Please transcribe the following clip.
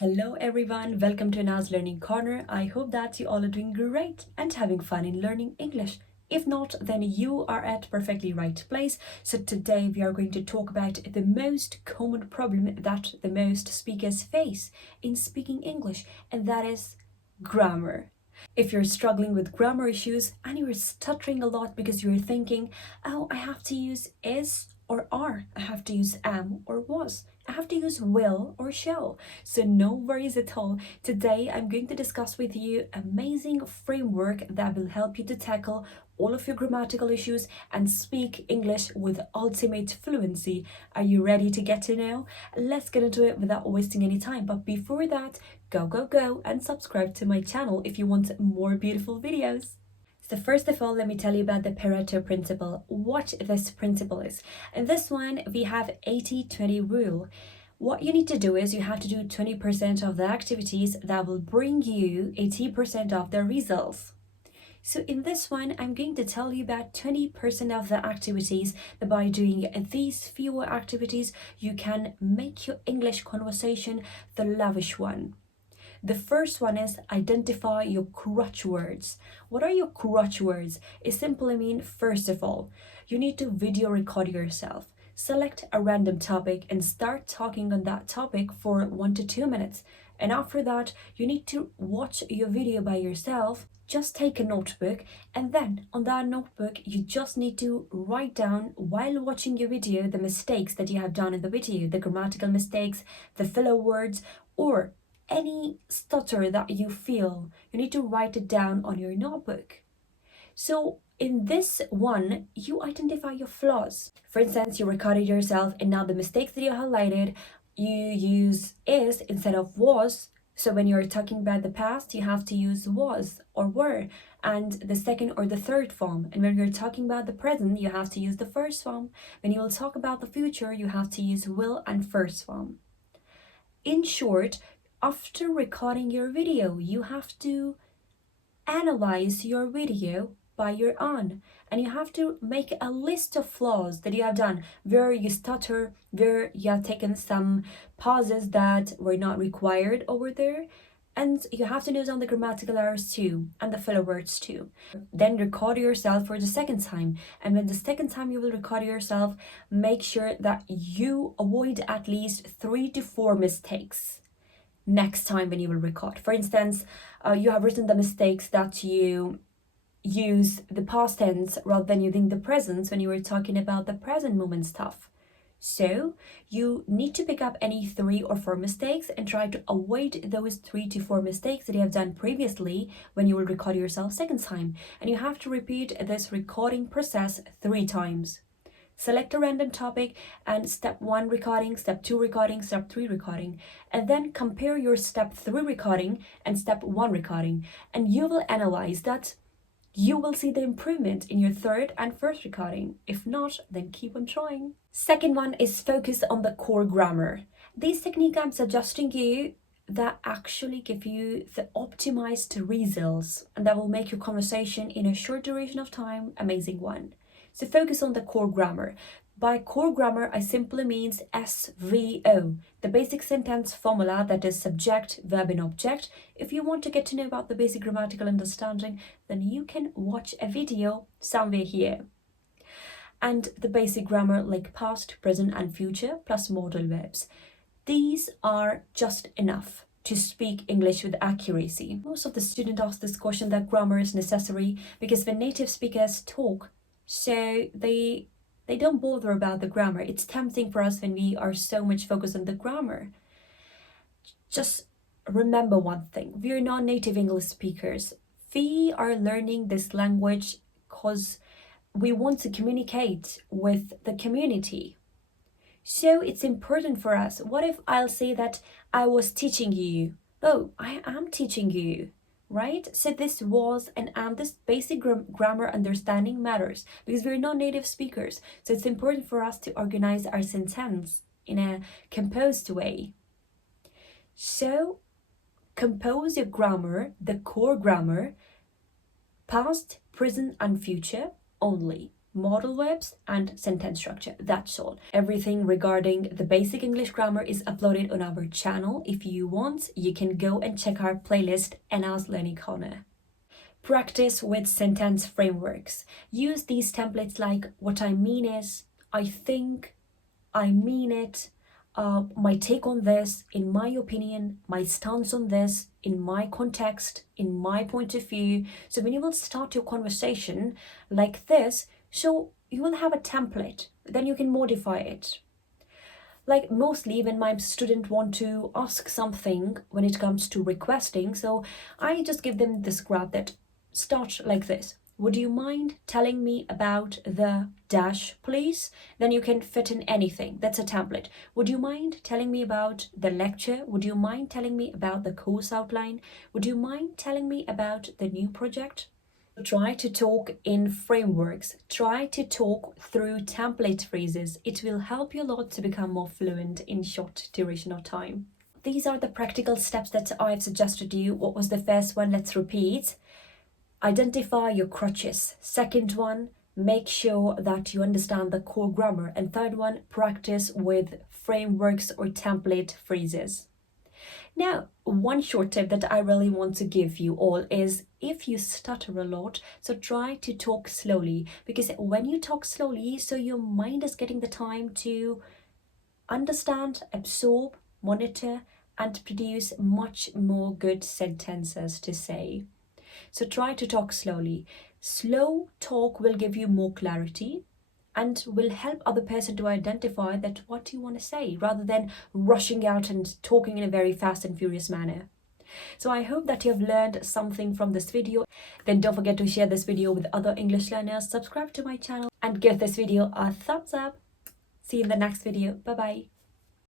Hello everyone, welcome to Anna's Learning Corner. I hope that you all are doing great and having fun in learning English. If not, then you are at perfectly right place. So today we are going to talk about the most common problem that the most speakers face in speaking English, and that is grammar. If you're struggling with grammar issues and you're stuttering a lot because you're thinking, oh, I have to use is or are, I have to use am or was, I have to use will or shall. So no worries at all. Today I'm going to discuss with you amazing framework that will help you to tackle all of your grammatical issues and speak English with ultimate fluency. Are you ready to get to know? Let's get into it without wasting any time. But before that, go and subscribe to my channel if you want more beautiful videos. So first of all, let me tell you about the Pareto principle, what this principle is. In this one, we have 80-20 rule. What you need to do is you have to do 20% of the activities that will bring you 80% of the results. So in this one, I'm going to tell you about 20% of the activities that by doing these fewer activities, you can make your English conversation the lavish one. The first one is identify your crutch words. What are your crutch words? It simply means, first of all, you need to video record yourself. Select a random topic and start talking on that topic for 1 to 2 minutes. And after that, you need to watch your video by yourself. Just take a notebook, and then on that notebook, you just need to write down while watching your video the mistakes that you have done in the video, the grammatical mistakes, the filler words, or any stutter that you feel. You need to write it down on your notebook. So in this one, you identify your flaws. For instance, you recorded yourself, and now the mistakes that you highlighted, you use is instead of was. So when you're talking about the past, you have to use was or were and the second or the third form. And when you're talking about the present, you have to use the first form. When you will talk about the future, you have to use will and first form. In short, after recording your video, you have to analyze your video by your own, and you have to make a list of flaws that you have done, where you stutter, where you have taken some pauses that were not required over there, and you have to note down the grammatical errors too and the filler words too. Then record yourself for the second time, and when the second time you will record yourself, make sure that you avoid at least 3 to 4 mistakes next time when you will record. For instance, you have written the mistakes that you use the past tense rather than using the present when you were talking about the present moment stuff. So you need to pick up any 3 or 4 mistakes and try to avoid those 3 to 4 mistakes that you have done previously when you will record yourself second time. And you have to repeat this recording process 3 times. Select a random topic and step 1 recording, step 2 recording, step 3 recording, and then compare your step 3 recording and step 1 recording, and you will analyze that. You will see the improvement in your third and first recording. If not, then keep on trying. Second one is focus on the core grammar. This technique I'm suggesting you that actually give you the optimized results, and that will make your conversation in a short duration of time amazing one. So focus on the core grammar. By core grammar, I simply means SVO, the basic sentence formula, that is subject, verb, and object. If you want to get to know about the basic grammatical understanding, then you can watch a video somewhere here. And the basic grammar like past, present, and future, plus modal verbs. These are just enough to speak English with accuracy. Most of the students ask this question that grammar is necessary because when native speakers talk, so they don't bother about the grammar. It's tempting for us when we are so much focused on the grammar. Just remember one thing. We are not native English speakers. We are learning this language because we want to communicate with the community. So it's important for us. What if I'll say that I was teaching you? Oh, I am teaching you. Right? So this was and this basic grammar understanding matters because we're not native speakers. So it's important for us to organize our sentence in a composed way. So compose your grammar, the core grammar, past, present, and future only. modal verbs, and sentence structure. That's all. Everything regarding the basic English grammar is uploaded on our channel. If you want, you can go and check our playlist, Anna's Learning Corner. Practice with sentence frameworks. Use these templates like what I mean is, I think, I mean it, my take on this, in my opinion, my stance on this, in my context, in my point of view. So when you will start your conversation like this, so you will have a template, then you can modify it. Like mostly when my student want to ask something when it comes to requesting, so I just give them this graph that start like this. Would you mind telling me about the dash, please? Then you can fit in anything. That's a template. Would you mind telling me about the lecture? Would you mind telling me about the course outline? Would you mind telling me about the new project? Try to talk in frameworks. Try to talk through template phrases. It will help you a lot to become more fluent in short duration of time. These are the practical steps that I've suggested you. What was the first one? Let's repeat. Identify your crutches. Second one, make sure that you understand the core grammar. And third one, practice with frameworks or template phrases. Now, one short tip that I really want to give you all is if you stutter a lot, so try to talk slowly, because when you talk slowly, so your mind is getting the time to understand, absorb, monitor, and produce much more good sentences to say. So try to talk slowly. Slow talk will give you more clarity and will help other person to identify that what you want to say rather than rushing out and talking in a very fast and furious manner. So I hope that you have learned something from this video. Then don't forget to share this video with other English learners, subscribe to my channel and give this video a thumbs up. See you in the next video. Bye bye.